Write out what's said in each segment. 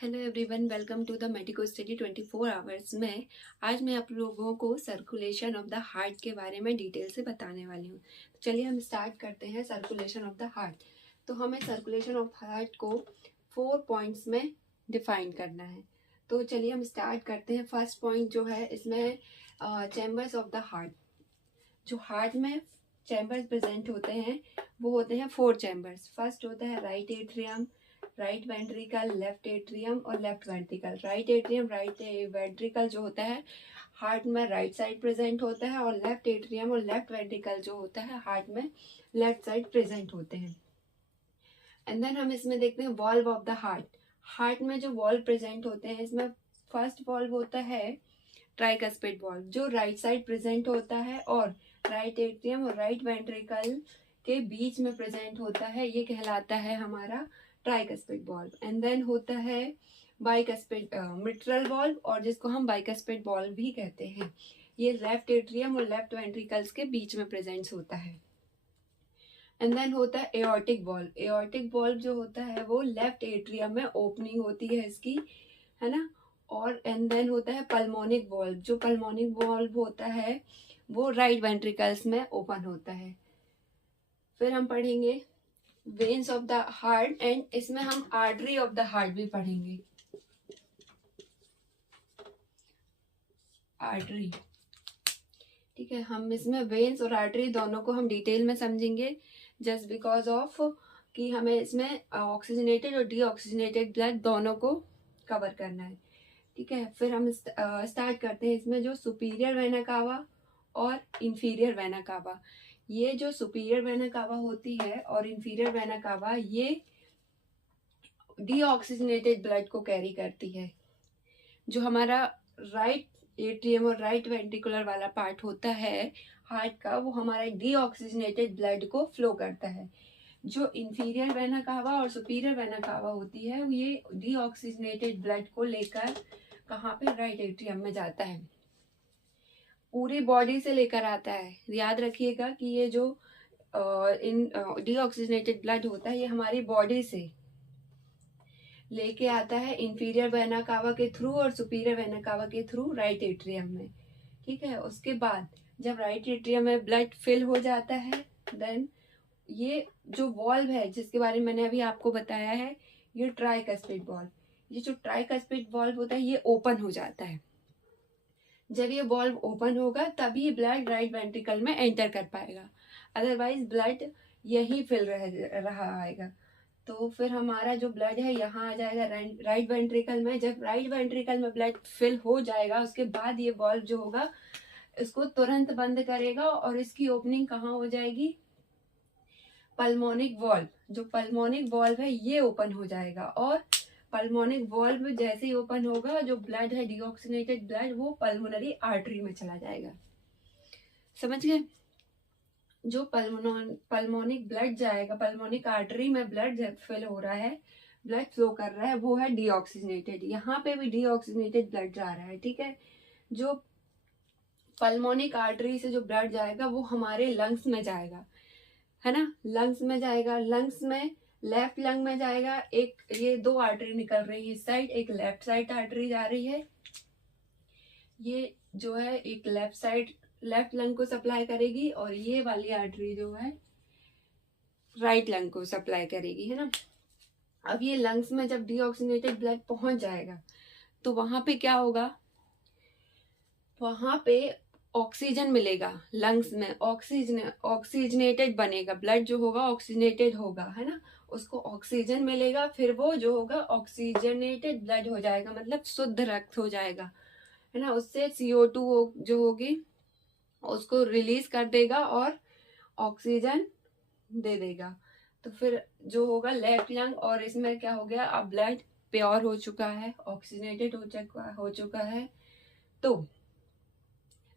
Hello everyone, welcome to the medico study 24 hours में। आज मैं आप लोगों को सर्कुलेशन ऑफ द हार्ट के बारे में डिटेल से बताने वाली हूँ। तो चलिए हम स्टार्ट करते हैं सर्कुलेशन ऑफ द हार्ट। तो हमें सर्कुलेशन ऑफ हार्ट को 4 पॉइंट्स में डिफाइन करना है। तो चलिए हम स्टार्ट करते हैं। फर्स्ट पॉइंट जो है इसमें चैम्बर्स ऑफ द हार्ट। जो हार्ट में चैम्बर्स प्रेजेंट होते हैं वो होते हैं 4 चैम्बर्स। फर्स्ट होता है right atrium, right ventricle, left atrium और left ventricle. Right atrium, right ventricle जो होता है हार्ट में राइट साइड प्रेजेंट होता है, और लेफ्ट एट्रियम और लेफ्ट वेंट्रिकल जो होता है हार्ट में लेफ्ट साइड प्रेजेंट होते हैं। एंड देन हम इसमें देखते हैं valve of the heart. Heart में जो वॉल्व प्रेजेंट होते हैं इसमें फर्स्ट वॉल्व होता है ट्राइकस्पिड वॉल्व, जो राइट साइड प्रेजेंट होता है और राइट एट्रियम और राइट वेंट्रिकल के बीच में प्रेजेंट होता है। ये कहलाता है हमारा ट्राइकस्पिड वॉल्व। एंड देन होता है बाइकस्पिड मिट्रल वॉल्व, और जिसको हम बाइकस्पिड वॉल्व भी कहते हैं। ये लेफ्ट एट्रियम और लेफ्ट वेंट्रिकल्स के बीच में प्रेजेंट होता है। एंड देन होता है एओर्टिक वॉल्व। एओर्टिक वॉल्व जो होता है वो लेफ्ट एट्रियम में ओपनिंग होती है इसकी, है ना। और एंड देन होता है पल्मोनिक वॉल्व। जो पल्मोनिक वॉल्व होता है वो राइट वेंट्रिकल्स में ओपन होता है। फिर हम पढ़ेंगे veins of the heart, and इसमें हम आर्टरी ऑफ द हार्ट भी पढ़ेंगे। आर्टरी, ठीक है। हम इसमें वेन्स और आर्टरी दोनों को हम डिटेल में समझेंगे, जस्ट बिकॉज ऑफ कि हमें इसमें ऑक्सीजनेटेड और डीऑक्सीजनेटेड ब्लड दोनों को कवर करना है, ठीक है। फिर हम स्टार्ट करते हैं इसमें जो सुपीरियर वेना कावा और इंफीरियर वेना कावा। ये जो सुपीरियर वेना कावा होती है और इंफीरियर वेना कावा, ये डीऑक्सीजनेटेड ब्लड को कैरी करती है। जो हमारा राइट एट्रियम और राइट वेंट्रिकुलर वाला पार्ट होता है हार्ट का, वो हमारा डीऑक्सीजनेटेड ब्लड को फ्लो करता है। जो इंफीरियर वेना कावा और सुपीरियर वेना कावा होती है, ये डीऑक्सीजनेटेड ब्लड को लेकर कहाँ पे, राइट एट्रियम में जाता है। पूरी बॉडी से लेकर आता है। याद रखिएगा कि ये जो इन डीऑक्सीजनेटेड ब्लड होता है ये हमारी बॉडी से लेके आता है इंफीरियर वेना कावा के थ्रू और सुपीरियर वेना कावा के थ्रू राइट एट्रियम में, ठीक है। उसके बाद जब राइट एट्रियम में ब्लड फिल हो जाता है, देन ये जो वॉल्व है जिसके बारे में मैंने अभी आपको बताया है, ये ट्राइकस्पिड वॉल्व। ये जो ट्राइकस्पिड वॉल्व होता है ये ओपन हो जाता है। जब ये वॉल्व ओपन होगा तभी ब्लड राइट वेंट्रिकल में एंटर कर पाएगा, अदरवाइज ब्लड यही फिल रहा आएगा। तो फिर हमारा जो ब्लड है यहाँ आ जाएगा राइट वेंट्रिकल में। जब राइट वेंट्रिकल में ब्लड फिल हो जाएगा उसके बाद ये वॉल्व जो होगा इसको तुरंत बंद करेगा, और इसकी ओपनिंग कहाँ हो जाएगी, पल्मोनिक वॉल्व। जो पल्मोनिक वॉल्व है ये ओपन हो जाएगा, और पल्मोनिक वॉल्व जैसे ही ओपन होगा जो ब्लड है डीऑक्सीनेटेड ब्लड वो पल्मोनरी आर्टरी में चला जाएगा। समझ गए। जो पल्मोनिक ब्लड जाएगा, पल्मोनिक आर्टरी में ब्लड फिल हो रहा है, ब्लड फ्लो कर रहा है, वो है डीऑक्सीजनेटेड। यहाँ पे भी डीऑक्सीजनेटेड ब्लड जा रहा है, ठीक है। जो पल्मोनिक आर्टरी से जो ब्लड जाएगा वो हमारे लंग्स में जाएगा, है ना। लंग्स में जाएगा। लंग्स में लेफ्ट लंग में जाएगा। एक ये 2 आर्टरी निकल रही है इस साइड, एक लेफ्ट साइड आर्टरी जा रही है। ये जो है एक लेफ्ट साइड लेफ्ट लंग को सप्लाई करेगी, और ये वाली आर्टरी जो है राइट लंग को सप्लाई करेगी, है ना। अब ये लंग्स में जब डीऑक्सीनेटेड ब्लड पहुंच जाएगा तो वहां पे क्या होगा, वहां पे ऑक्सीजन मिलेगा। लंग्स में ऑक्सीजनेटेड बनेगा, ब्लड जो होगा ऑक्सीजनेटेड होगा, है ना। उसको ऑक्सीजन मिलेगा, फिर वो जो होगा ऑक्सीजनेटेड ब्लड हो जाएगा, मतलब शुद्ध रक्त हो जाएगा, है ना। उससे CO2 जो होगी उसको रिलीज कर देगा और ऑक्सीजन दे देगा। तो फिर जो होगा लेफ्ट लंग, और इसमें क्या हो गया, अब ब्लड प्योर हो चुका है, ऑक्सीजनेटेड हो चुका है। तो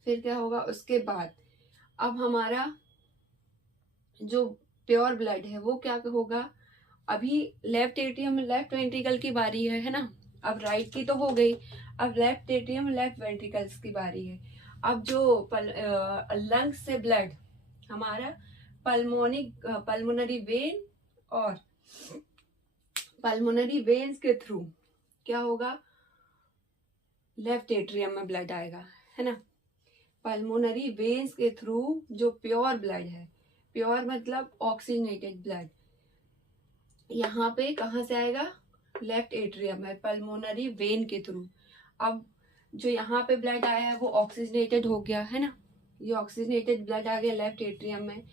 फिर क्या होगा उसके बाद, अब हमारा जो प्योर ब्लड है वो क्या होगा, अभी लेफ्ट एट्रियम लेफ्ट वेंट्रिकल की बारी है ना। अब राइट की तो हो गई, अब लेफ्ट एट्रियम लेफ्ट वेंट्रिकल्स की बारी है। अब जो लंग्स से ब्लड हमारा पल्मोनरी वेन और पल्मोनरी वेन्स के थ्रू क्या होगा, लेफ्ट एट्रियम में ब्लड आएगा, है ना। पल्मोनरी वेन्स के थ्रू जो प्योर ब्लड है, प्योर मतलब ऑक्सीजनेटेड ब्लड, यहाँ पे कहाँ से आएगा, लेफ्ट एट्रियम है, पल्मोनरी वेन के थ्रू। अब जो यहाँ पे ब्लड आया है वो ऑक्सीजनेटेड हो गया, है ना, ये ऑक्सीजनेटेड ब्लड आ गया लेफ्ट एट्रियम में।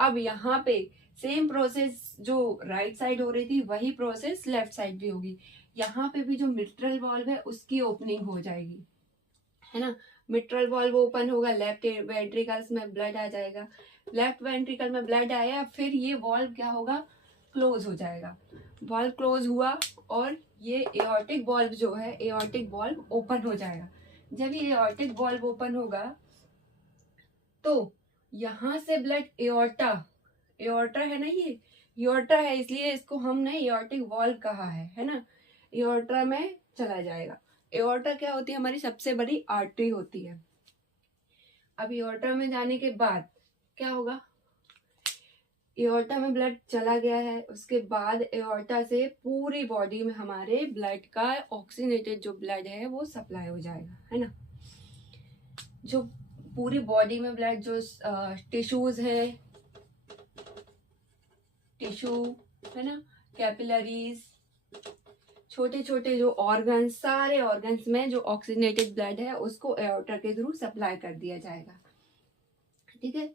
अब यहाँ पे सेम प्रोसेस जो राइट साइड हो रही थी वही प्रोसेस लेफ्ट साइड भी होगी। यहाँ पे भी जो मिट्रल वॉल्व है उसकी ओपनिंग हो जाएगी, है ना। मिट्रल वॉल्व ओपन होगा, लेफ्ट वेंट्रिकल्स में ब्लड आ जाएगा, लेफ्ट वेंट्रिकल में ब्लड आया, फिर ये वॉल्व क्या होगा, क्लोज हो जाएगा। वॉल्व क्लोज हुआ और ये एओर्टिक वॉल्व जो है, एओर्टिक वॉल्व ओपन हो जाएगा। जब ये एओर्टिक वॉल्व ओपन होगा तो यहाँ से ब्लड एओर्टा, एओर्टा है ना, ये एओर्टा है इसलिए इसको हमने एओर्टिक वॉल्व कहा है ना, एओर्टा में चला जाएगा। एओर्टा क्या होती है, हमारी सबसे बड़ी आर्टरी होती है। अब एओर्टा में जाने के बाद क्या होगा, एओर्टा में ब्लड चला गया है, उसके बाद एओर्टा से पूरी बॉडी में हमारे ब्लड का ऑक्सीजनेटेड जो ब्लड है वो सप्लाई हो जाएगा, है ना। जो पूरी बॉडी में ब्लड जो टिश्यूज है, टिश्यू है ना, कैपिलरीज, छोटे छोटे जो ऑर्गन्स, सारे ऑर्गन्स में जो ऑक्सीजनेटेड ब्लड है उसको एओर्टा के थ्रू सप्लाई कर दिया जाएगा, ठीक है।